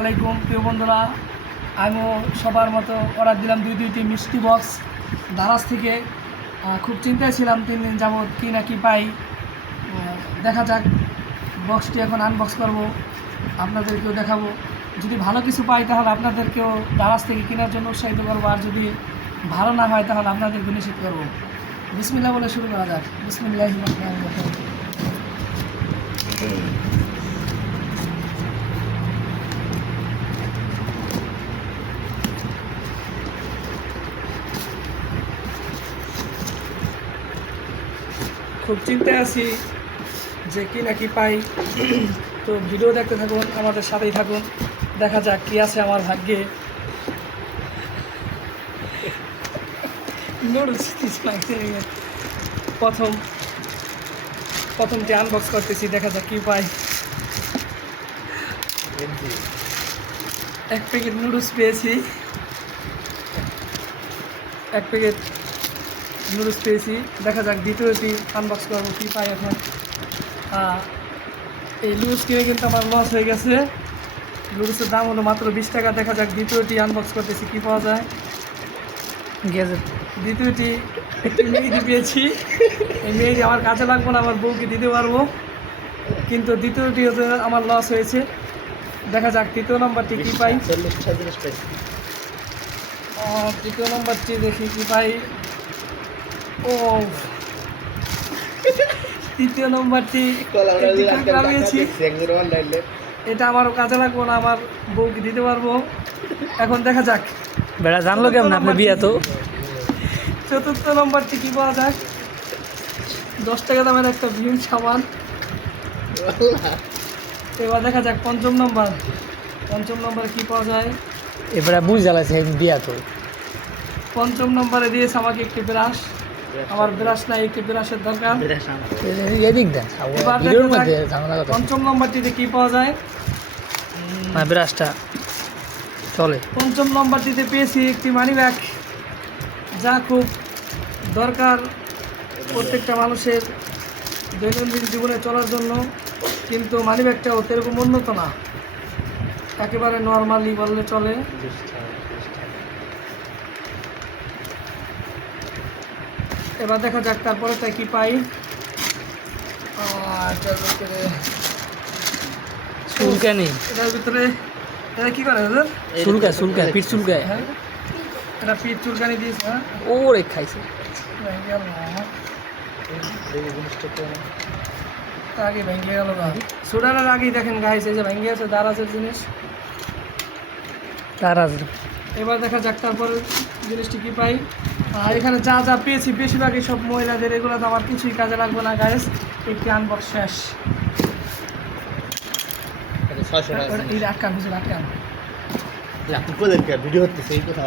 আলাইকুম প্রিয় বন্ধুরা, আমিও সবার মতো অর্ডার দিলাম দুইটি মিষ্টি বক্স দারাজ থেকে। খুব চিন্তায় ছিলাম 3 দিন যাবৎ কী না কি পাই। দেখা যাক, বক্সটি এখন আনবক্স করব, আপনাদেরকেও দেখাবো। যদি ভালো কিছু পাই তাহলে আপনাদেরকেও দারাজ থেকে কেনার জন্য উৎসাহিত করবো, আর যদি ভালো না হয় তাহলে আপনাদেরকে নিষেধ করবো। বিসমিল্লাহ বলে শুরু করা যাক। বিসমিল্লাহির রহমানির রহিম। খুব চিন্তায় আছি যে কি না কি পাই। তো ভিডিও দেখতে থাকুন, আমাদের সাথেই থাকুন, দেখা যাক কি আছে আমার ভাগ্যে। প্রথমটি আনবক্স করতেছি, দেখা যাক কি পাই। এক প্যাকেট নুডলস পেয়েছি, দেখা যাক দ্বিতীয়টি আনবক্স করবো, কী পাই এখন। এই লুজ কিনে কিন্তু আমার লস হয়ে গেছে। লুডসের দাম হলো মাত্র 20 টাকা। দেখা যাক দ্বিতীয়টি আনবক্স করতেছি, কী পাওয়া যায়। দ্বিতীয়টি একটি মেহেদি পেয়েছি। এই মেহেদি আমার কাছে লাগবো না, আমার বউকে দিতে পারবো, কিন্তু দ্বিতীয়টি হচ্ছে আমার লস হয়েছে। দেখা যাক তৃতীয় নম্বরটি কী পাই। তৃতীয় নম্বরটি দেখি কী পাই। ও, তৃতীয় নম্বরটি পেয়েছি। এটা আমারও কাজে লাগবো না, আমার বউকে দিতে পারবো। এখন দেখা যাক বেড়া জানলো কেমন আপনি বিয়া তো। চতুর্থ নম্বরটি কী পাওয়া যায়। 10 টাকা দামের একটা ভিম সাবান। এবার দেখা যাক পঞ্চম নম্বরে কী পাওয়া যায়। এবারে বুঝ জ্বালাইছে বিয়া তো। পঞ্চম নম্বরে দিয়েছে আমাকে একটি ব্রাশ। আমার ব্রাশ নাই, একটি ব্রাশের দরকার। এদিক দেন এবার ভিডিওর দেখা মধ্যে যাক ঝামেলা কথা। পঞ্চম নম্বরটিতে কী পাওয়া যায়। না ব্রাশটা চলে। পঞ্চম নম্বরটিতে পেয়েছি একটি মানি ব্যাগ, যা খুব দরকার প্রত্যেকটা মানুষের দৈনন্দিন জীবনে চলার জন্য। কিন্তু মানি ব্যাগটাও সেরকম উন্নত না, একেবারে নর্মালি বললে চলে। এবার দেখা যাক তারপরেটা কি পাই। এটার ভিতরে চুলকানি, এটার ভিতরে এটা কী করে ওদের? চুলকায় পিঠ চুলকায়। হ্যাঁ, এটা পিঠ চুলকানি দিয়েছে। হ্যাঁ, ওরে খাইছে। আগে ভেঙে গেল না, সুডানের আগেই দেখেন গাইছে, এই যে ভেঙে গেছে দারাজের জিনিস। দারাজ। এবার দেখা যাক তারপরে জিনিসটি কী পাই। আর এখানে যা যা পেয়েছি বেশিরভাগই সব মহিলাদের, এগুলো তো আমার কিছুই কাজে লাগবে না গাইস। একটি আনবক্স শেষ। আটকান ভিডিও হচ্ছে এই কথা।